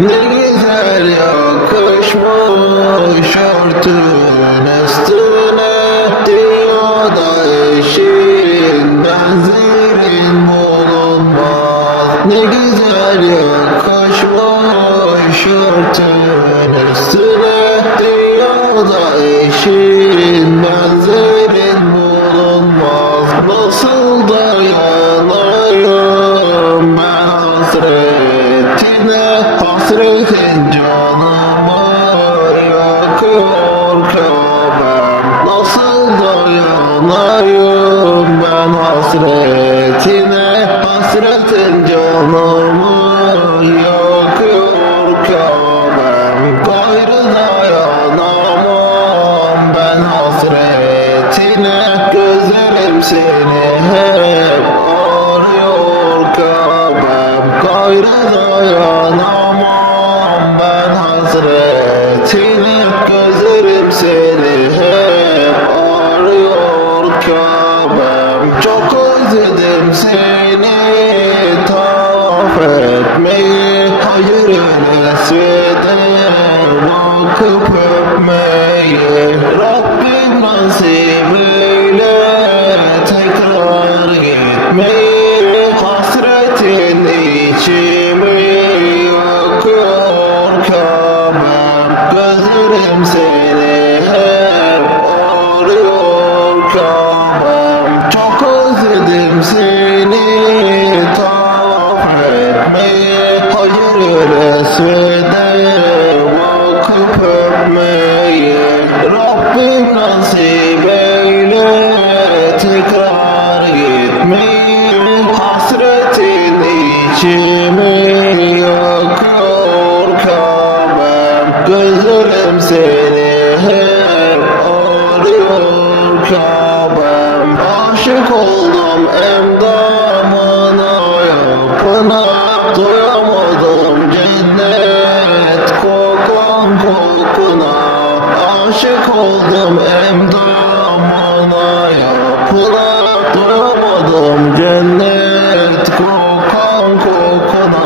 Ne güzel yakışmış örtün üstüne Dünyada eşin benzerin bulunmaz. Ne güzel yakışmış örtün üstüne Dünyada eşin hasretine Gözlerim seni oldum endamına yapına Doyamadım cennet kokan kokuna. Aşık oldum endamına yapına Doyamadım cennet kokan kokuna.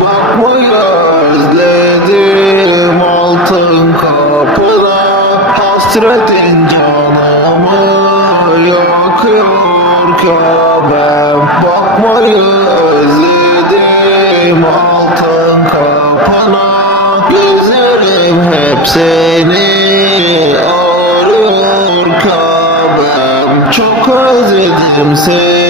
Bakmayı özledim altın kapına Hasretin kömem Bakmayı özledim altın kapına Gözlerim hep seni arıyor kömem Çok özledim seni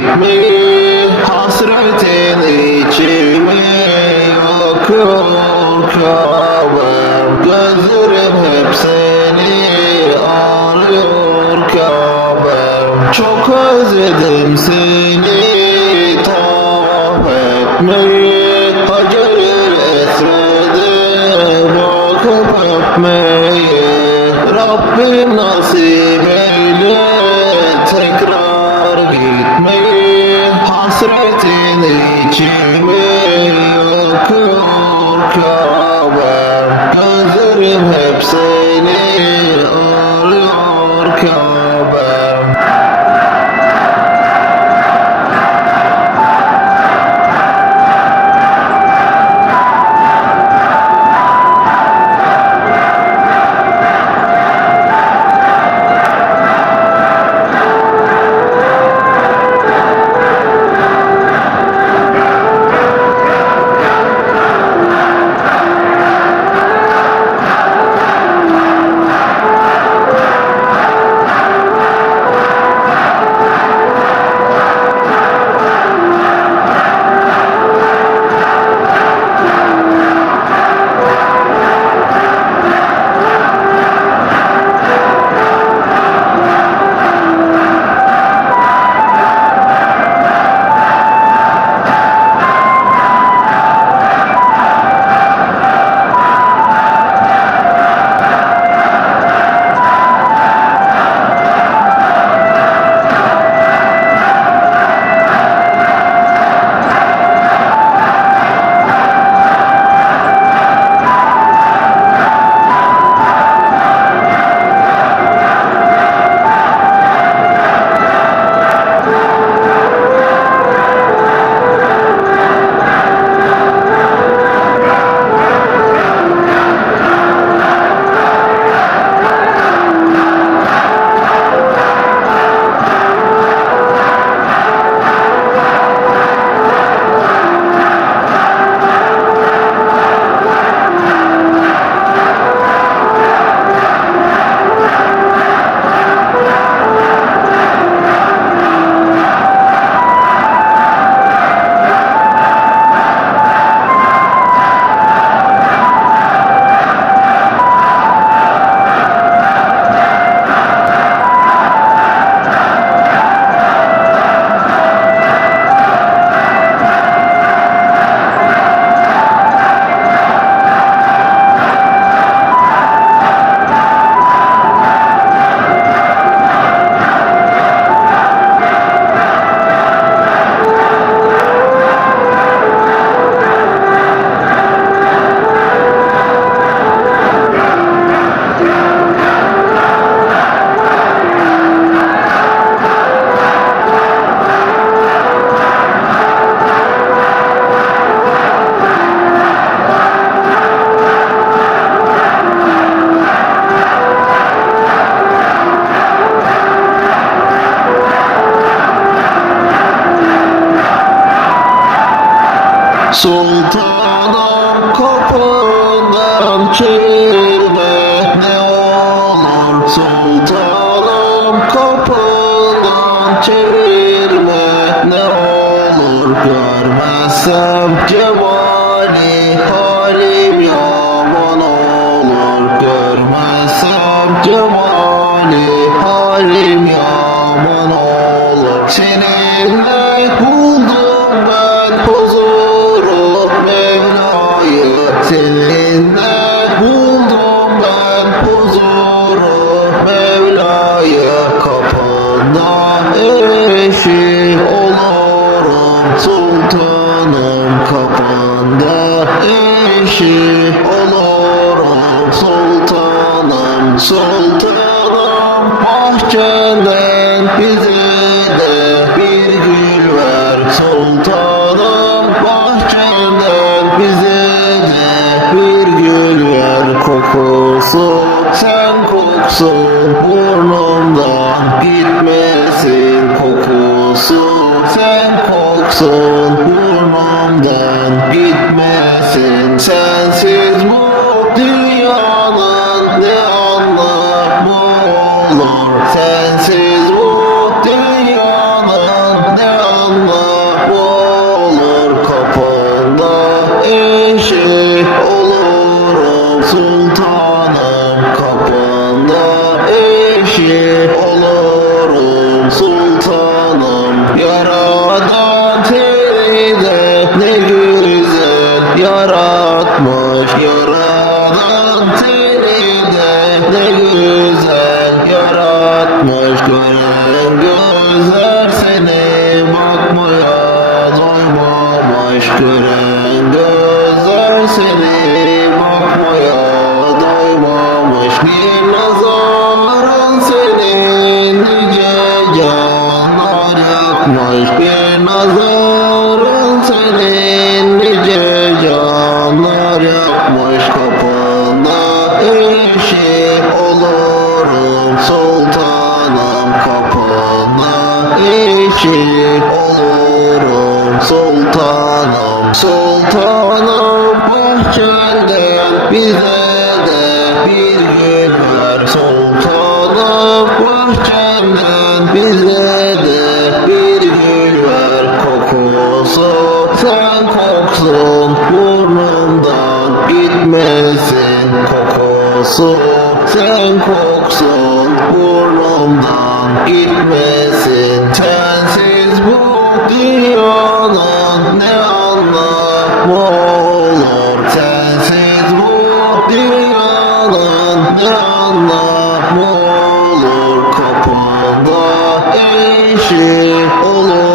gitmeyi Hasretin içimi yakıyor kömem Gözlerim hep seni arıyor kömem Çok özledim seni tavaf etmeyi. Hacer esmedi bakıp öpmeyi. Rabbim nasip eyle Possibility huzuru Mevla'yı kapında eşi olurum sultanım kapında eşi olurum sultanım sultanım. Bahçenden bize de bir gül ver sultanım. Bahçenden bize de bir gül ver kokusu koksun burnumdan gitmesin kokusu. Sen koksun burnumdan gitmesin. Sensiz bu yaratmış yaradan seni de ne güzel yaratmış. Gören gözler seni bakmaya doymamış. Gören gözler seni bakmaya doymamış. Bir nazarın senin nice canlar yakmış bir nazarın eşi olurum sultanım sultanım bahçenden bize de bir gül ver sultanım bahçenden bize de bir gül ver kokusu sen koksun burnumdan gitmesin. Kokusu sen koksun eşi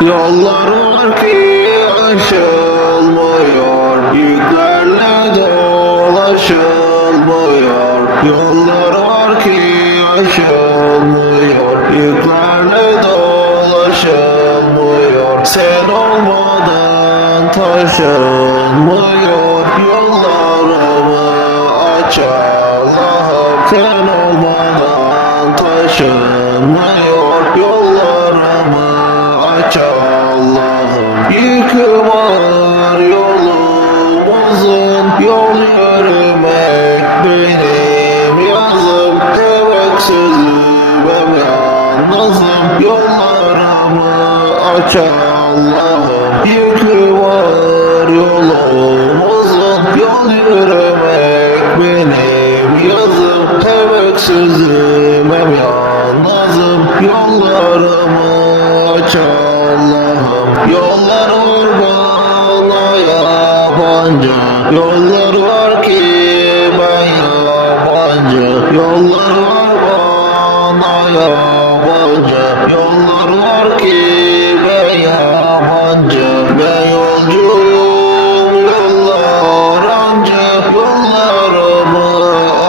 Yollar var ki aşılmıyor Yüklerle dolaşılmıyor. Yollar var ki aşılmıyor Yüklerle dolaşılmıyor. Sen olmadan taşınmıyor Yollar var bana yabancı. Yollar var ki ben yabancı Yollar var bana yabancı. Yollar var ki ben yabancı Ben yolcuyum yollar ancak Yollarımı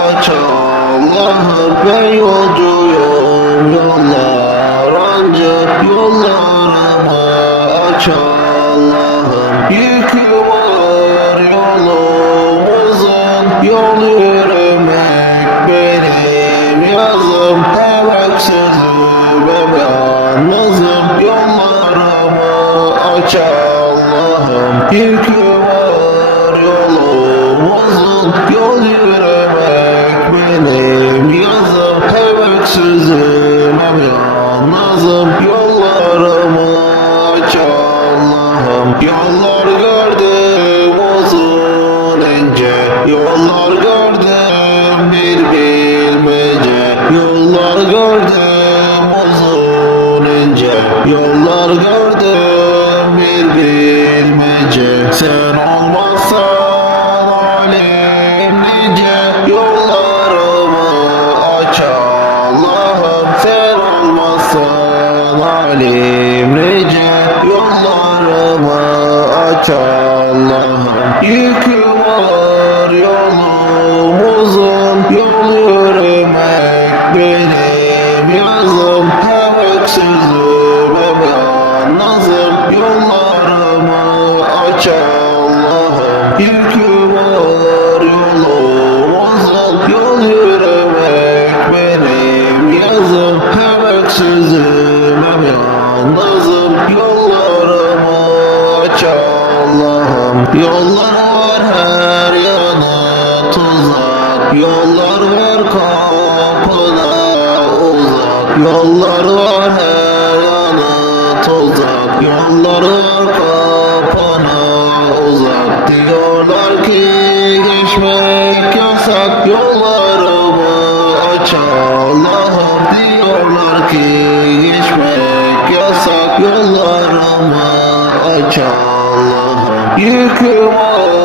aç Allah'ım Ben yolcuyum aç Allah'ım Yüküm var yolum uzun. Yol yürümek benim yazım Hem öksüzüm hem yalnızım. Yollarımı aç Allah'ım. Yüküm var yolum uzun. Yol yürümek benim yazım Hem öksüzüm hem yalnızım Allah'ım Yollar var her yana tuzak. Yollar var kapına uzak. Yollar var her yana tuzak. Yollar var kapına uzak. Diyorlar ki geçmek yasak. Yollarımı aç Allah'ım Diyorlar ki geçmek yasak. Yollarımı aç Yüküm ağır